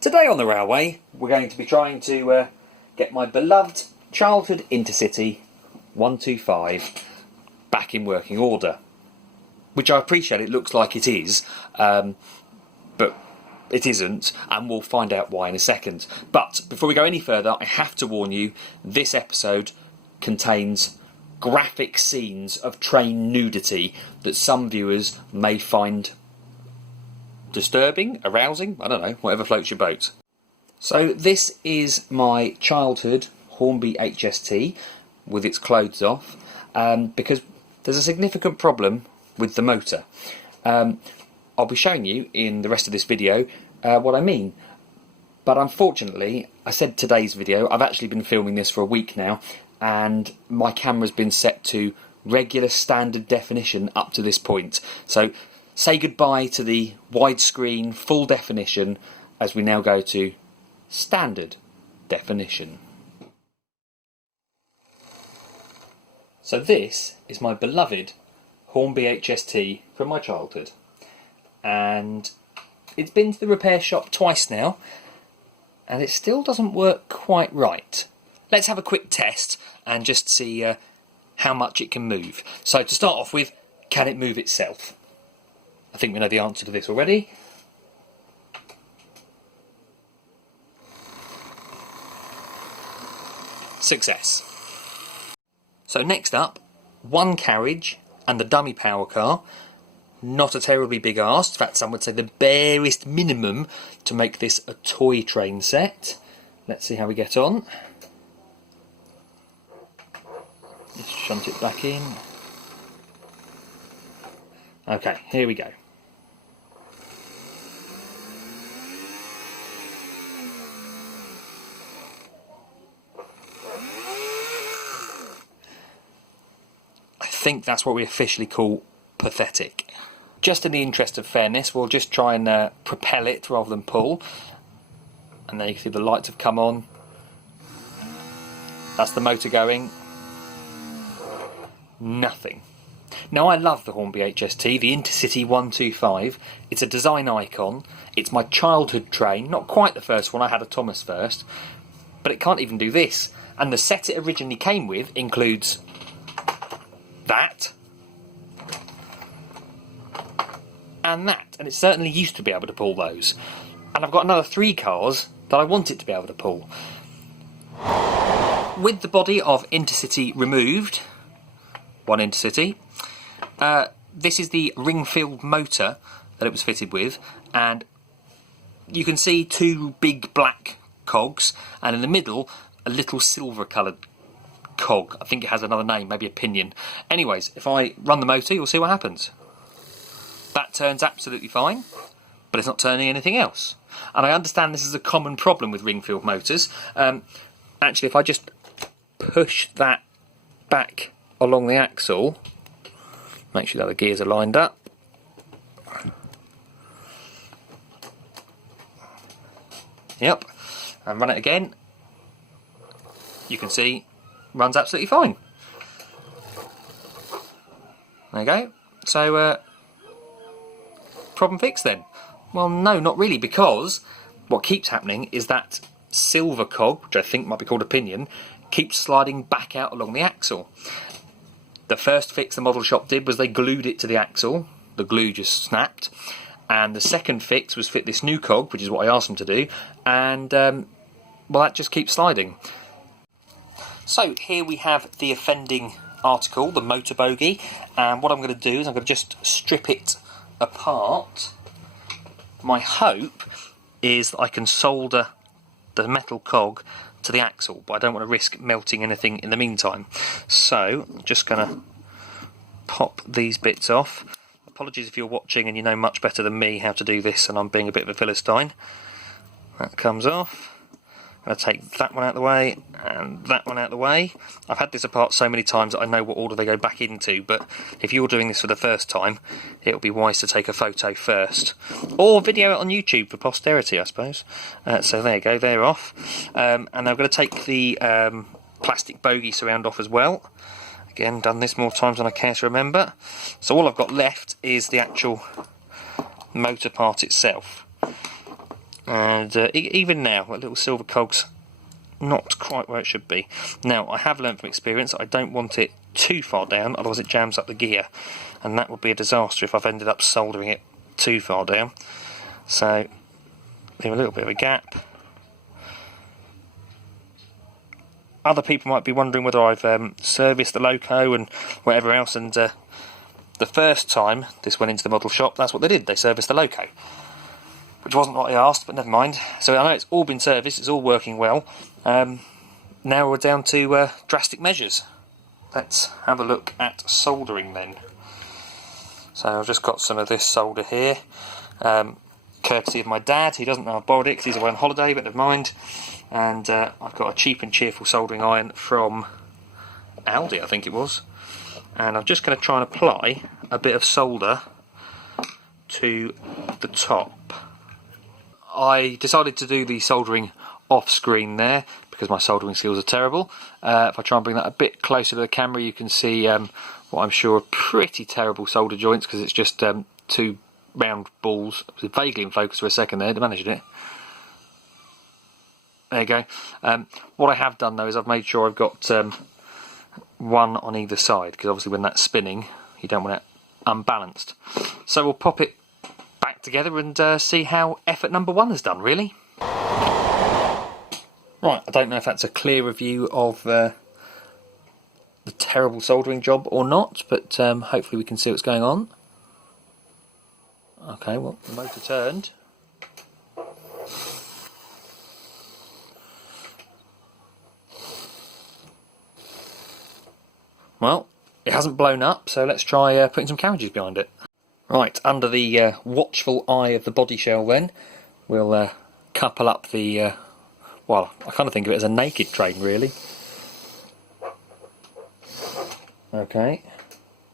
Today on the railway, we're going to be trying to get my beloved childhood Intercity 125 back in working order. Which I appreciate it looks like it is, but it isn't, and we'll find out why in a second. But before we go any further, I have to warn you, this episode contains graphic scenes of train nudity that some viewers may find disturbing, arousing, I don't know, whatever floats your boat. So this is my childhood Hornby HST with its clothes off, because there's a significant problem with the motor. I'll be showing you in the rest of this video what I mean, but unfortunately, I said today's video, I've actually been filming this for a week now, and my camera's been set to regular standard definition up to this point. So say goodbye to the widescreen full definition as we now go to standard definition. So this is my beloved Hornby HST from my childhood, and it's been to the repair shop twice now and it still doesn't work quite right. Let's have a quick test and just see how much it can move. So to start off with, can it move itself? I think we know the answer to this already. Success. So next up, one carriage and the dummy power car. Not a terribly big ask, in fact some would say the barest minimum to make this a toy train set. Let's see how we get on. Let's shunt it back in. Okay, here we go. I think that's what we officially call pathetic. Just in the interest of fairness, we'll just try and propel it rather than pull. And there you can see the lights have come on. That's the motor going. Nothing. Now I love the Hornby HST, the Intercity 125. It's a design icon. It's my childhood train, not quite the first one, I had a Thomas first. But it can't even do this. And the set it originally came with includes that and that, and it certainly used to be able to pull those. And I've got another 3 cars that I want it to be able to pull. With the body of Intercity removed, one Intercity, this is the ring-filled motor that it was fitted with, and you can see 2 big black cogs, and in the middle a little silver coloured cog. I think it has another name, maybe a pinion. Anyways, if I run the motor, you'll see what happens. That turns absolutely fine, but it's not turning anything else. And I understand this is a common problem with ring-filled motors. Actually, if I just push that back along the axle, make sure that the gears are lined up. Yep, and run it again. You can see runs absolutely fine. There you go. So, problem fixed then? Well, no, not really, because what keeps happening is that silver cog, which I think might be called a pinion, keeps sliding back out along the axle. The first fix the model shop did was they glued it to the axle. The glue just snapped. And the second fix was fit this new cog, which is what I asked them to do, and well, that just keeps sliding. So here we have the offending article, the motor bogie, and what I'm going to do is I'm going to just strip it apart. My hope is that I can solder the metal cog to the axle, but I don't want to risk melting anything in the meantime. So I'm just going to pop these bits off. Apologies if you're watching and you know much better than me how to do this and I'm being a bit of a Philistine. That comes off. I'm going to take that one out of the way and that one out of the way. I've had this apart so many times that I know what order they go back into, but if you're doing this for the first time, it'll be wise to take a photo first. Or video it on YouTube for posterity, I suppose. So there you go, they're off. And I'm going to take the plastic bogie surround off as well. Again, done this more times than I care to remember. So all I've got left is the actual motor part itself. And even now, that little silver cog's not quite where it should be. Now, I have learned from experience I don't want it too far down, otherwise it jams up the gear, and that would be a disaster if I've ended up soldering it too far down. So, leave a little bit of a gap. Other people might be wondering whether I've serviced the loco and whatever else, and the first time this went into the model shop, that's what they did, they serviced the loco. Which wasn't what I asked, but never mind. So I know it's all been serviced, it's all working well. Now we're down to drastic measures. Let's have a look at soldering then. So I've just got some of this solder here, courtesy of my dad. He doesn't know I've borrowed it because he's away on holiday, but never mind. And I've got a cheap and cheerful soldering iron from Aldi, I think it was. And I'm just going to try and apply a bit of solder to the top. I decided to do the soldering off screen there because my soldering skills are terrible. If I try and bring that a bit closer to the camera, you can see what I'm sure are pretty terrible solder joints, because it's just two round balls. It was vaguely in focus for a second there, I managed it. There you go. What I have done though is I've made sure I've got one on either side, because obviously when that's spinning you don't want it unbalanced. So we'll pop it back together and see how effort number one is done, really. Right, I don't know if that's a clearer view of the terrible soldering job or not, but hopefully we can see what's going on. Okay, well, the motor turned. Well, it hasn't blown up, so let's try putting some carriages behind it. Right, under the watchful eye of the body shell then, we'll couple up the, well, I kind of think of it as a naked train really. Okay.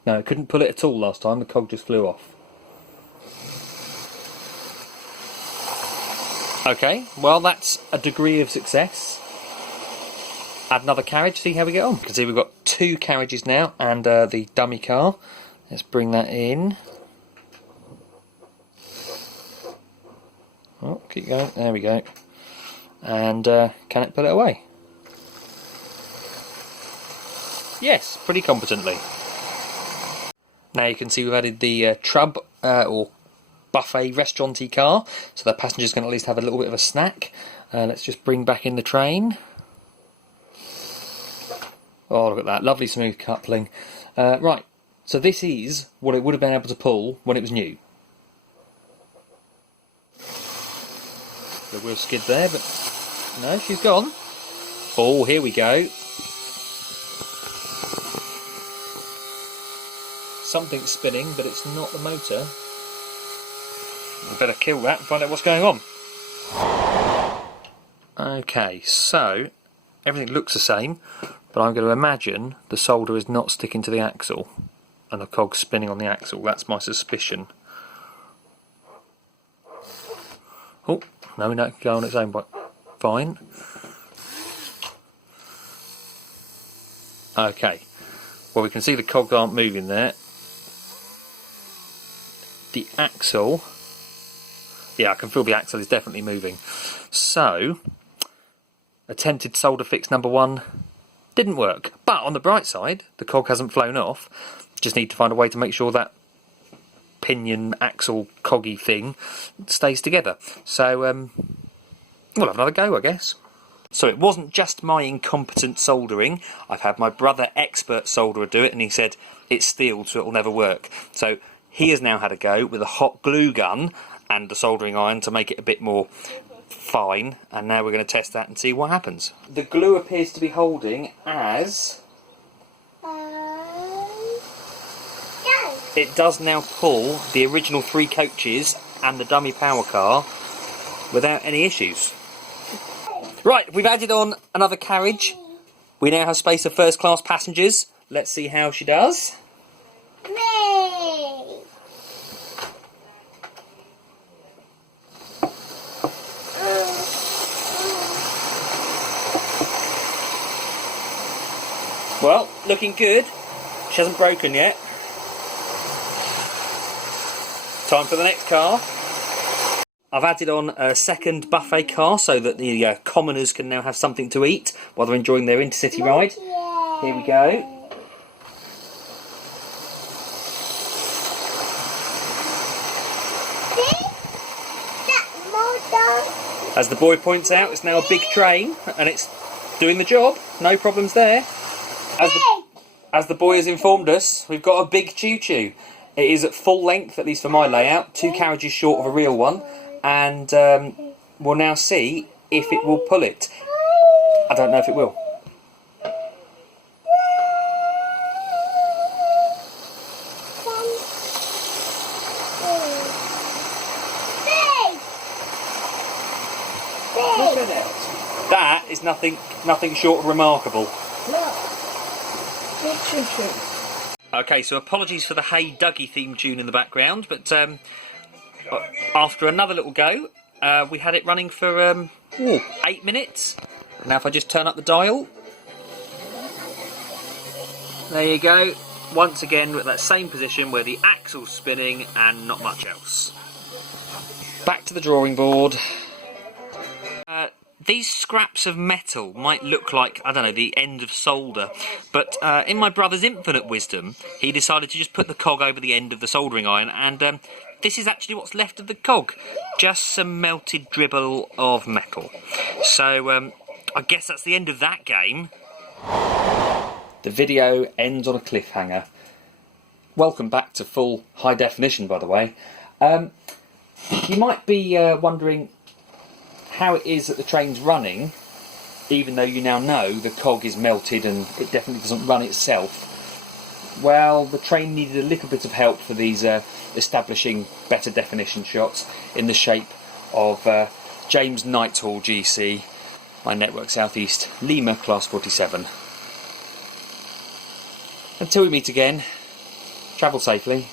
No, I couldn't pull it at all last time, the cog just flew off. Okay, well that's a degree of success. Add another carriage, see how we get on. You can see we've got two carriages now and the dummy car. Let's bring that in. Oh, keep going, there we go. And can it pull it away? Yes, pretty competently. Now you can see we've added the trub or buffet restauranty car, so the passengers can at least have a little bit of a snack. Let's just bring back in the train. Oh, look at that, lovely smooth coupling. Right, so this is what it would have been able to pull when it was new. The wheel skid there, but no, she's gone. Oh, here we go. Something's spinning, but it's not the motor. We better kill that and find out what's going on. Okay, so everything looks the same, but I'm going to imagine the solder is not sticking to the axle and the cog's spinning on the axle. That's my suspicion. Oh, no, it can go on its own, but fine. Okay, well we can see the cogs aren't moving there. The axle, yeah, I can feel the axle is definitely moving. So, attempted solder fix number one didn't work. But on the bright side, the cog hasn't flown off. Just need to find a way to make sure that pinion, axle, coggy thing stays together. So, we'll have another go, I guess. So it wasn't just my incompetent soldering. I've had my brother, expert solderer, do it, and he said it's steel, so it'll never work. So he has now had a go with a hot glue gun and the soldering iron to make it a bit more fine, and now we're going to test that and see what happens. The glue appears to be holding as it does now pull the original 3 coaches and the dummy power car without any issues. Right, we've added on another carriage. We now have space for first class passengers. Let's see how she does. Well, looking good. She hasn't broken yet. Time for the next car. I've added on a second buffet car so that the commoners can now have something to eat while they're enjoying their Intercity ride. Here we go. As the boy points out, it's now a big train and it's doing the job. No problems there. As the boy has informed us, we've got a big choo-choo. It is at full length, at least for my layout, 2 carriages short of a real one, and we'll now see if it will pull it. I don't know if it will. That is nothing short of remarkable. Okay, so apologies for the Hey Dougie theme tune in the background, but after another little go, we had it running for 8 minutes. Now if I just turn up the dial, there you go. Once again, we're at that same position where the axle's spinning and not much else. Back to the drawing board. These scraps of metal might look like, I don't know, the end of solder, but in my brother's infinite wisdom, he decided to just put the cog over the end of the soldering iron, and this is actually what's left of the cog. Just some melted dribble of metal. So, I guess that's the end of that game. The video ends on a cliffhanger. Welcome back to full high definition, by the way. You might be wondering how it is that the train's running, even though you now know the cog is melted and it definitely doesn't run itself. Well, the train needed a little bit of help for these establishing better definition shots in the shape of James Nighthall GC, my Network Southeast Lima Class 47. Until we meet again, travel safely.